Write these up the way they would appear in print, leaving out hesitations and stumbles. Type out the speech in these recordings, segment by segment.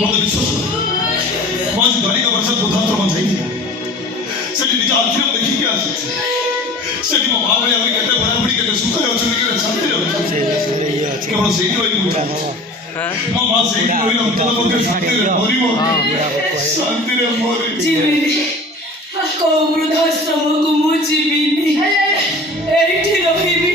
ମୋତେ ବିଶ୍ୱାସ ମୁଁ ଆଜି ଦ୍ୱାରିକା ପ୍ରସାଦ ବୁଦ୍ଧାଶ୍ରମ ଯାଇଥିଲି ସେଠି ନିଜ ଆଖିରେ ଦେଖିକି ଆସୁଛି ସେଠି ମୋ ମା ଭଳିଆ କେତେ ବୁଢ଼ାବୁଢ଼ୀ କେତେ ସୁଖରେ ଅଛନ୍ତି କେତେ ଶାନ୍ତିରେ ଅଛନ୍ତି କେବଳ ସେଇଠି ରହି ମୋ ମା ସେଇଠି ରହି ଅନ୍ତର ପକ୍ଷେ ଶାନ୍ତିରେ ମରିବ ଶାନ୍ତିରେ ମରିବି କୋଉ ବୃଦ୍ଧାଶ୍ରମକୁ ମୁଁ ଯିବିନି ଏଇଠି ରହିବି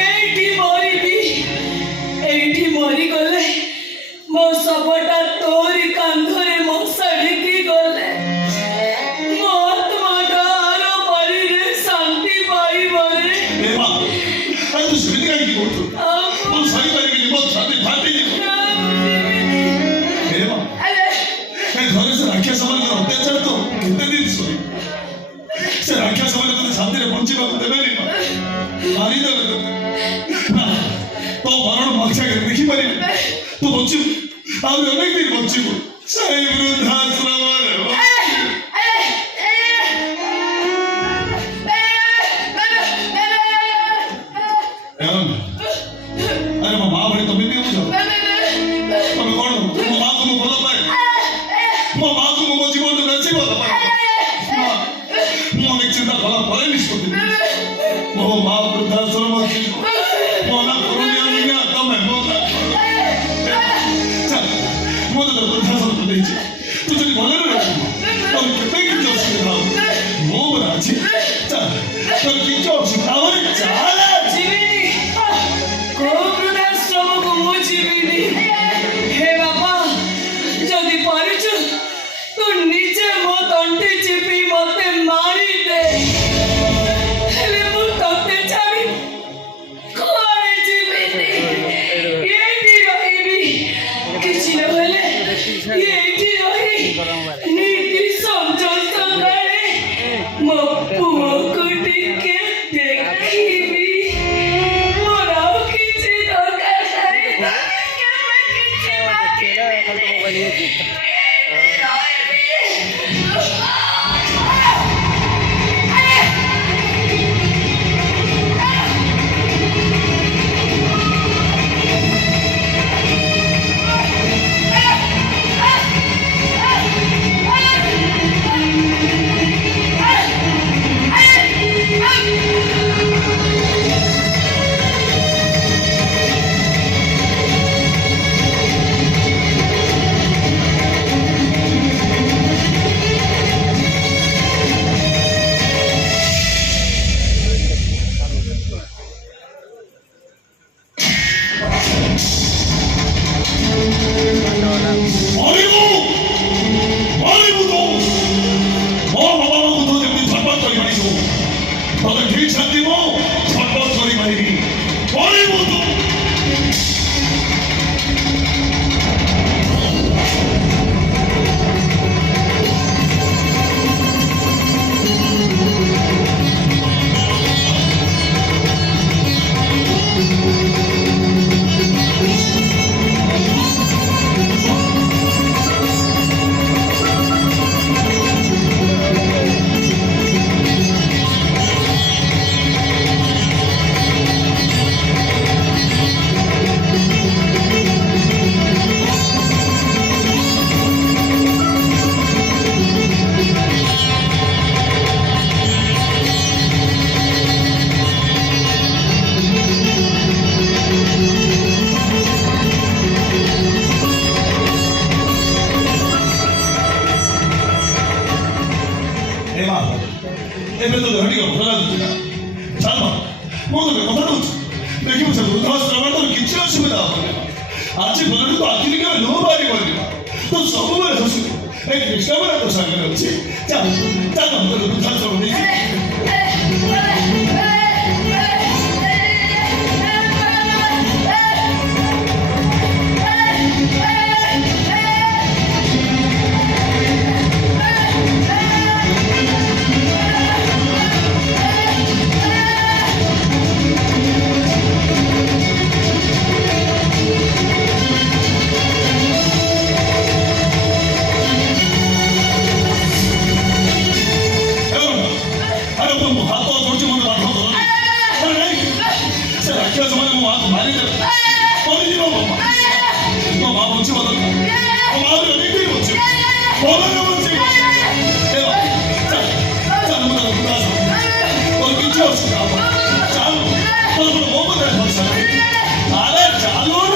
ଏଇଠି ମରିବି ଏଇଠି ମରିଗଲେ ମୋ ଶବଟା ତୋରି କାନ୍ଧରେ ମଶାଡ଼ିକି ଗଲେ ମୋ ଆତ୍ମାଟା ଆର ପାରିରେ ଶାନ୍ତି ପାଇବରେ ତୁ ସେମିତି କାହିଁକି କହୁଛୁ ମୁଁ ସହିପାରିବିନି ମୋ ଛାତି ଫାଟିଯିବ ଘରେ ସେ ରାକ୍ଷସ ମାନଙ୍କର ଅତ୍ୟାଚାର ତ କେତେ ଦିନ ସହି ସେ ରାକ୍ଷସ ମାନେ ତତେ ଶାନ୍ତିରେ ବଞ୍ଚିବାକୁ ଦେବେନି ମାରିଦେବେ ତୋ ମରଣ ମକ୍ଷାଗରେ ଦେଖିପାରିବେ ତୁ ବଞ୍ଚିବୁ ଆହୁରି ଅନେକ ଦିନ ବଞ୍ଚିବୁ ସେଇ ବୃଦ୍ଧାଶ୍ରମରେ ଆରେ ମୋ ମା ଭଳି ତମେ ବି ବୁଝ ତମେ କଣ ମୋ ମାକୁ ମୁଁ ଭଲ ପାଏ ମୋ ମାକୁ ମୁଁ ମୋ ଜୀବନରୁ ବେଶୀ ଭଲ ପାଏ ମୁଁ ଅନେକ ଚିନ୍ତା କଲା ପରେ ନିଷ୍ପତ୍ତି ମୋ ମା ବୃଦ୍ଧାଶ୍ରମ ମୋ ନା କରୁଣି ଆଣିନା ତମେ ମୋ ନା ମୁଁ ତତେ ବୃଦ୍ଧାଶ୍ରମ ଦେଇଛି ତୁ ଯଦି ଭଲରେ ରଖିବୁ ତୋର କେତେ କିଛି ଅସୁବିଧା ହବ ମୁଁ ପରା ଅଛି ତୋର କିଛି ଅସୁବିଧା ହବନି ଚାଲେ କୋଉ ବୃଦ୍ଧାଶ୍ରମକୁ ମୁଁ ଯିବିନି ହେ ବାପା ଯଦି ପାରୁଛୁ ତୁ ନିଜେ ମୋ ତଣ୍ଟି ଚିପି ମତେ ମାରିଦେ ହେଲେ ମୁଁ ତତେ ଛାଡ଼ି କୁଆଡ଼େ ଯିବିନି ଏଇଠି ରହିବି କିଛି ନହେଲେ ଏଇଠି ରହି ନୀତି ସଞ୍ଜୋଷ କରେ ମୋ ପୁଅକୁ ଟିକେ ଦେଖିବି ମୋର ଆଉ କିଛି ଦରକାର ନାହିଁ କେବେ କିଛି ମାଗିବି ଏବେ ତ ଦେହ ଟିକେ ଭଲ ଲାଗୁଛି ନା ଚାଲ ମୁଁ ତୋତେ କଥା ଦଉଛି ଦେଖିବୁ ସେ ବୃଦ୍ଧାଶ୍ରମରେ ତୋର କିଛି ଅସୁବିଧା ହବନି ଆଜି ଭଲରେ ତୁ ଆଖିରେ କେବେ ଲୁହ ବାହାରିବନି ତୁ ସବୁବେଳେ ହସୁଛୁ ଏଇ କ୍ରିଷ୍ଣମାନେ ତୋ ସାଙ୍ଗରେ ଅଛି ଚାଲ ଚାଲ ମୁଁ ତୋତେ ବୃଦ୍ଧାଶ୍ରମ ନେଇକି 그래서 만약 뭐 와서 많이 돼 버리지 마 뭐. 마 먹지 마. 마음이 어디 먹지? 뭐가 먹지? 내가 자 너무 나서 너 믿지 없어 나. 자 너는 뭐가 돼 벌써? 알아 자 너는.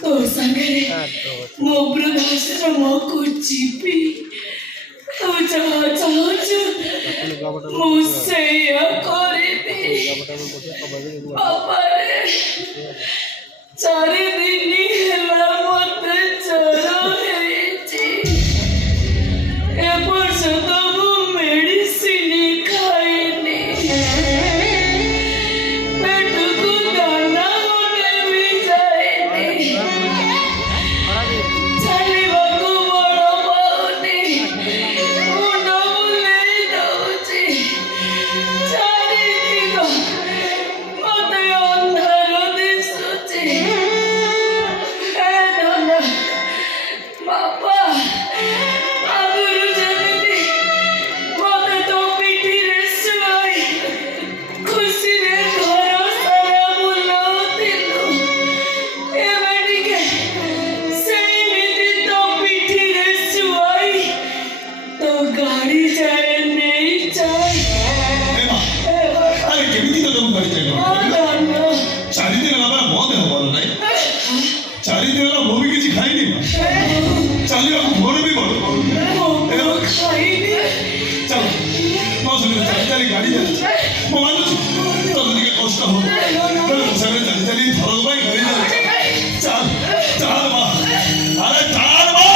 ତୋ ସାଙ୍ଗରେ ମୋ ବୃଦ୍ଧାଶ୍ରମ ମକୁ ଯିବି ତୁ ଯାହା ଚାହୁଁଛୁ ମୁଁ ସେଇଆ କରିବି ବାପାରେ 4 ଦିନ ହେଲା ମତେ ଜ୍ୱର ହେଇଛି ଏପର୍ଯ୍ୟନ୍ତ ମୁଁ ମେଡିସିନ ଖାଇନି ପେଟକୁ ଦାନା ଗୋଟେ ବି ଯାଇନି ଚାଲିବାକୁ ବଳ ପାଉନି ମୁଣ୍ଡ ବୁଲେଇ ଦଉଛି ଚାରିଦିଗ ମତେ ଅନ୍ଧାର ଦିଶୁଛି ହେ ଧନ ବାପା ଆଗରୁ ଯେମିତି ମତେ ତୋ ପିଠିରେ ଶୁଆଇ ଖୁସିରେ ଘର ସାରା ବୁଲାଉଥିଲୁ ଏବେ ଟିକେ ସେମିତି ତୋ ପିଠିରେ ଶୁଆଇ ତୋ ଗାଡ଼ି ଯାଏ ନେଇ ଯାଏ ଆରେ କେମିତି ତ ତମ ଗାଡ଼ି ଚାଲିବ? 4 ଦିନ ହେଲା ମୋ ଦେହ ଭଲ ନାହିଁ 4 ଦିନ ହେଲା ମୁଁ ବି କିଛି ଖାଇନି ଚାଲିବାକୁ ମୋର ବି ଭଲ କରୁନି ଖାଇନି ଚାଲ ମୋ ସାଙ୍ଗରେ ଚାଲି ଗାଡ଼ି ଯାଉଛି ମୁଁ ମାନୁଛି ତୋର ଟିକେ କଷ୍ଟ ହବ ମୋ ସାଙ୍ଗରେ ଚାଲି ଥର ପାଇଁ ଗାଡ଼ି ଯାଉଛି ଚାଲ ଚାଲ ମା ଆରେ ଚାଲ ମା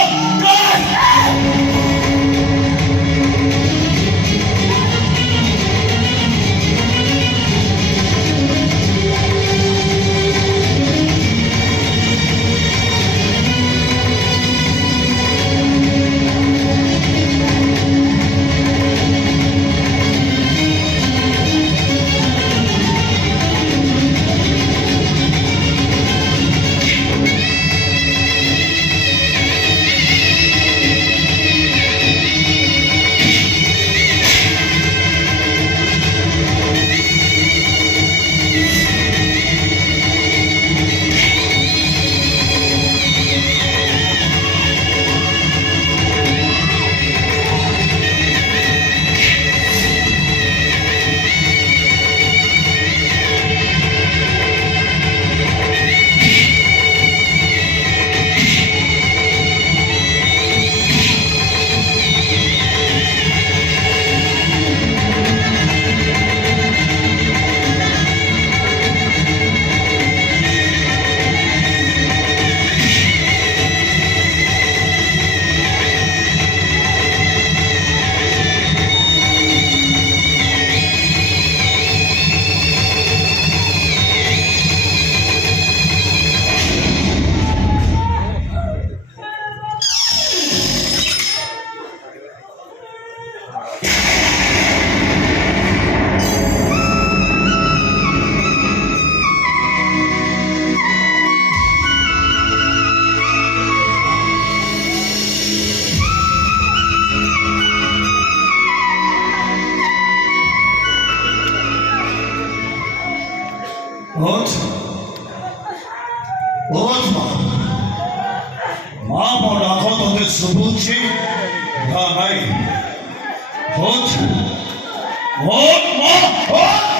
মা বড় এখন তোদের সবুজে ভাই হোক হোক মা হোক